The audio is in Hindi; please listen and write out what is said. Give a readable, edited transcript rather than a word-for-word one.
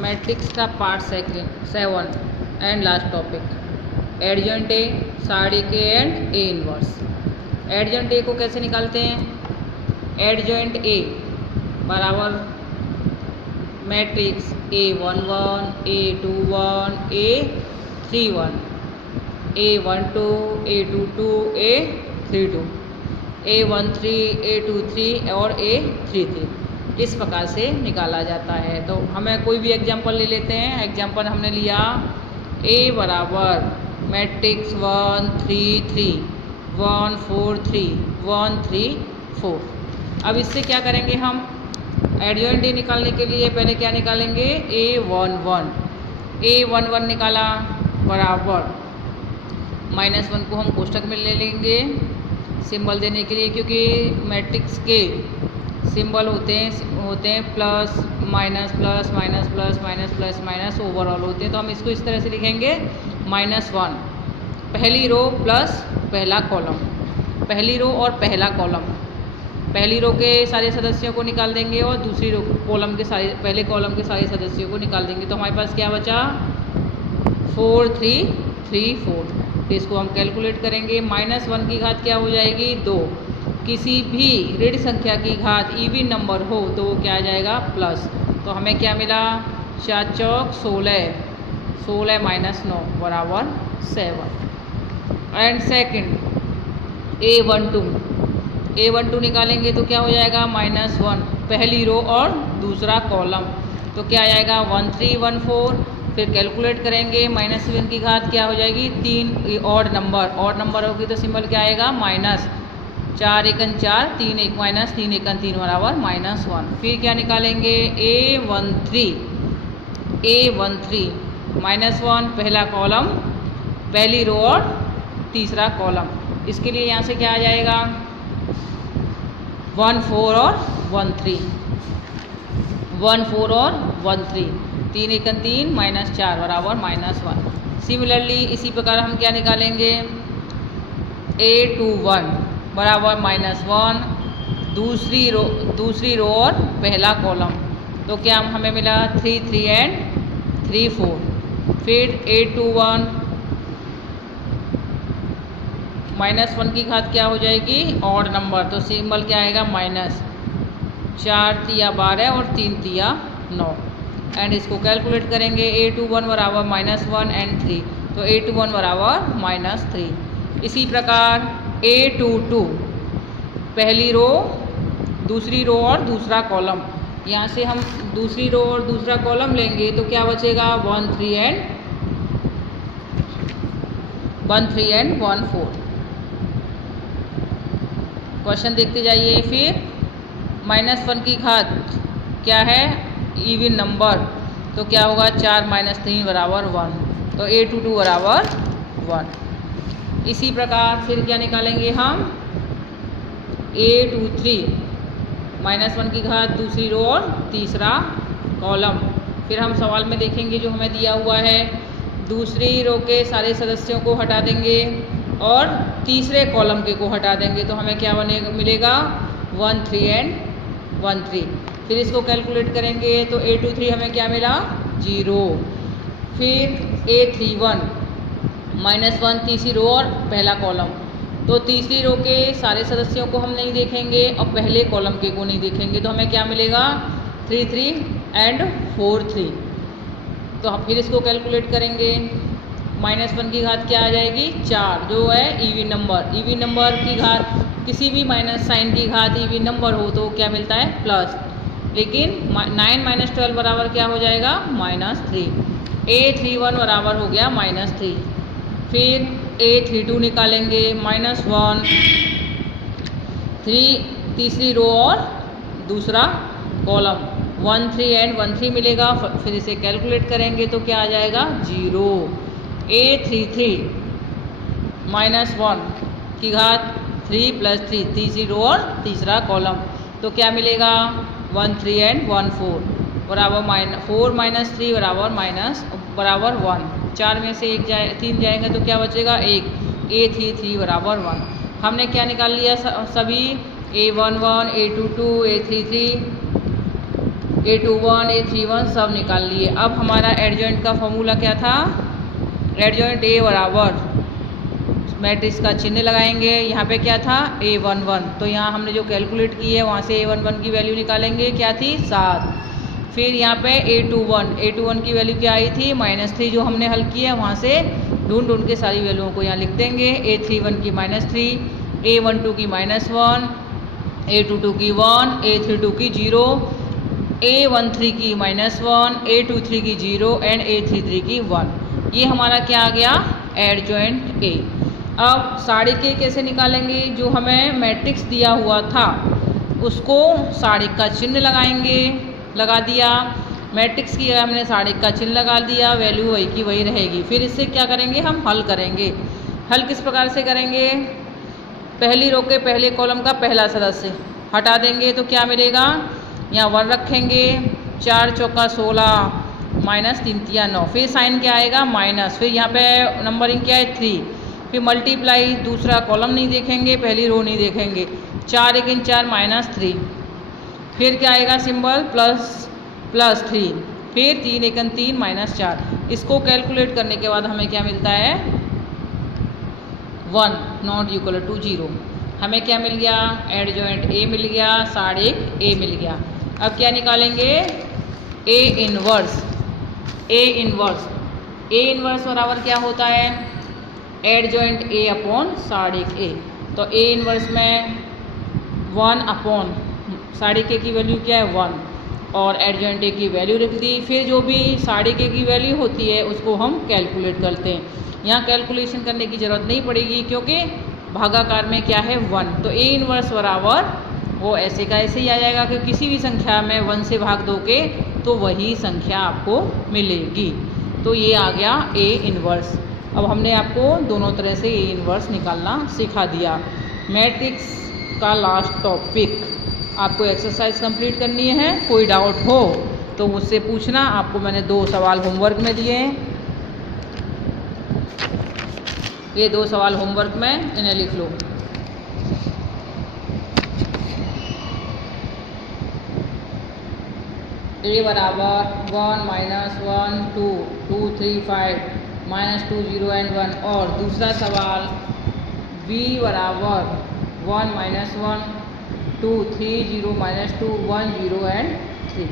मैट्रिक्स का part 7 and last topic adjoint A, साड़ी के and A inverse. Adjoint A को कैसे निकालते हैं? एडजॉइंट ए बराबर matrix A11, A21, A31, A12, A22, A32, A13, A23 और A33 इस प्रकार से निकाला जाता है। तो हमें कोई भी एग्जाम्पल ले लेते हैं। एग्जाम्पल हमने लिया A बराबर मैट्रिक्स 1 3 3 1 4 3 1 3 4। अब इससे क्या करेंगे हम? एडजॉइंट ए निकालने के लिए पहले क्या निकालेंगे? A11 निकाला बराबर -1 को हम कोष्टक में ले लेंगे सिंबल देने के लिए, क्योंकि मैट्रिक्स के सिंबल होते हैं plus minus plus minus plus minus plus minus overall होते हैं। तो हम इसको इस तरह से लिखेंगे -1 पहली रो प्लस पहला कॉलम, पहली रो और पहला कॉलम। पहली रो के सारे सदस्यों को निकाल देंगे और दूसरी रो कॉलम के सारे पहले कॉलम के सारे सदस्यों को निकाल देंगे। तो हमारे पास क्या बचा? 4 3 3 4। तो इसको हम कैलकुलेट करेंगे। -1 की घात क्या हो जाएगी? 2। किसी भी ऋण संख्या की घात इवन नंबर हो तो वो क्या आ जाएगा? प्लस। तो हमें क्या मिला? 4 चौक 16, 16 - 9 बराबर 7। एंड सेकंड A12 निकालेंगे तो क्या हो जाएगा? -1 पहली रो और दूसरा कॉलम। तो क्या आ जाएगा? 1 3 1 4। फिर कैलकुलेट करेंगे। -7 की घात क्या हो जाएगी? 3 ऑड नंबर होगी तो सिंबल क्या आएगा? माइनस। 4 1 4 3 1 माइनस 3 1 3 बराबर -1। फिर क्या निकालेंगे? A13 -1 पहला कॉलम, पहली रो और तीसरा कॉलम। इसके लिए यहाँ से क्या आ जाएगा? 1 4 और 1 3, 1 4 और 1 3, 3 1 3 -4 बराबर -1। सिमिलरली इसी प्रकार हम क्या निकालेंगे? A21 बराबर -1 दूसरी रो और पहला कॉलम। तो क्या हमें मिला? 3 3 एंड 3 4। फिर A21 -1 की घात क्या हो जाएगी? Odd number. तो सिंबल क्या आएगा? माइनस। 4 तिया 12 और 3 तिया 9। एंड इसको कैलकुलेट करेंगे। A21 बराबर -1 एंड 3। तो A21 बराबर -3। इसी प्रकार A22 पहली रो, दूसरी रो और दूसरा कॉलम। यहाँ से हम दूसरी रो और दूसरा कॉलम लेंगे तो क्या बचेगा? 1 3 एंड 1 4। क्वेश्चन देखते जाइए। फिर -1 की घात क्या है? Even number. तो क्या होगा? 4 - 3 बराबर 1। तो A22 बराबर 1। इसी प्रकार फिर क्या निकालेंगे हम? A23 -1 की घात दूसरी रो और तीसरा कॉलम। फिर हम सवाल में देखेंगे जो हमें दिया हुआ है, दूसरी रो के सारे सदस्यों को हटा देंगे और तीसरे कॉलम के को हटा देंगे। तो हमें क्या मिलेगा? 1 3 एंड 1 3। फिर इसको कैलकुलेट करेंगे तो A23 हमें क्या मिला? 0। फिर A31 -1 तीसरी रो और पहला कॉलम। तो तीसरी रो के सारे सदस्यों को हम नहीं देखेंगे और पहले कॉलम के को नहीं देखेंगे। तो हमें क्या मिलेगा? 3 3 एंड 4 3। तो हम फिर इसको कैलकुलेट करेंगे। -1 की घात क्या आ जाएगी? 4, जो है इवन नंबर की घात, किसी भी माइनस साइन की घात इवन नंबर हो तो क्या मिलता है? प्लस। लेकिन 9 - 12 बराबर क्या हो जाएगा? -3। A31 बराबर हो गया -3। फिर A32 निकालेंगे। -1 तीसरी रो और दूसरा कॉलम। 1 3 एंड 1 3 मिलेगा। फिर इसे कैलकुलेट करेंगे तो क्या आ जाएगा? 0। A33 -1 की घात 3 + 3 तीसरी रो और तीसरा कॉलम। तो क्या मिलेगा? 1 3 एंड 1 4 बराबर -4 - 3 बराबर 1। 4 में से 3 जाएंगे तो क्या बचेगा? 1। A33 बराबर 1। हमने क्या निकाल लिया? सभी A11 A22 A33 A21 A31 सब निकाल लिए। अब हमारा एडजॉइंट का फॉर्मूला क्या था? एडजॉइंट A बराबर मैट्रिक्स का चिन्ह लगाएंगे। यहाँ पे क्या था? A11। तो यहाँ हमने जो कैलकुलेट की है वहाँ से A11 की वैल्यू निकालेंगे, क्या थी? 7। फिर यहाँ पे A21 की वैल्यू क्या आई थी? -3 जो हमने हल की है वहाँ से ढूंढ के सारी वैल्यूओं को यहाँ लिख देंगे। A31 की -3, A12 की -1, A22 की 1, A32 की 0, A13 की -1, A23 की 0 एंड A33 की 1। ये हमारा क्या आ गया? Adjoint A। अब साड़ी के कैसे निकालेंगे? जो हमें मैट्रिक्स दिया हुआ था उसको साड़ी का चिन्ह लगाएंगे, लगा दिया। मैट्रिक्स की हमने साड़ी का चिन्ह लगा दिया, वैल्यू वही की वही रहेगी। फिर इससे क्या करेंगे? हम हल करेंगे। हल किस प्रकार से करेंगे? पहली रो के पहले कॉलम का पहला सदस्य हटा देंगे तो क्या मिलेगा? यहाँ 1 रखेंगे, 4 चौका 16 -3 तिया 9, फिर साइन क्या आएगा? माइनस, फिर यहाँ पे नंबरिंग क्या है? 3, फिर मल्टीप्लाई, दूसरा कॉलम नहीं देखेंगे, पहली रो नहीं देखेंगे, 4 1 4 -3, फिर क्या आएगा? सिंबल +3, फिर 3 1 3 -4। इसको कैलकुलेट करने के बाद हमें क्या मिलता है? 1 नॉट इक्वल टू 0। हमें क्या मिल गया? एडजॉइंट A मिल गया, साड़ी A मिल गया। अब क्या निकालेंगे? A इन्वर्स बराबर क्या होता है? Adjoint A upon sari A। तो A इन्वर्स में 1 अपॉन साड़ी के की वैल्यू क्या है? 1, और एडजॉइंट A की वैल्यू लिख दी। फिर जो भी साड़ी के की वैल्यू होती है उसको हम कैलकुलेट करते हैं। यहाँ कैलकुलेशन करने की ज़रूरत नहीं पड़ेगी क्योंकि भागाकार में क्या है? 1। तो A इन्वर्स बराबर वो ऐसे का ऐसे ही आ जाएगा कि किसी भी संख्या में 1 से भाग दोगे तो वही संख्या आपको मिलेगी। तो ये आ गया A इन्वर्स। अब हमने आपको दोनों तरह से A इन्वर्स निकालना सिखा दिया। मैट्रिक्स का लास्ट टॉपिक आपको एक्सरसाइज कंप्लीट करनी है। कोई डाउट हो तो मुझसे पूछना। आपको मैंने 2 सवाल होमवर्क में दिए हैं, ये 2 सवाल होमवर्क में, इन्हें लिख लो। A बराबर 1 -1 2 2 3 5 -2 0 एंड 1। और दूसरा सवाल B बराबर 1 -1 2 3 0 -2 1 0 एंड 3।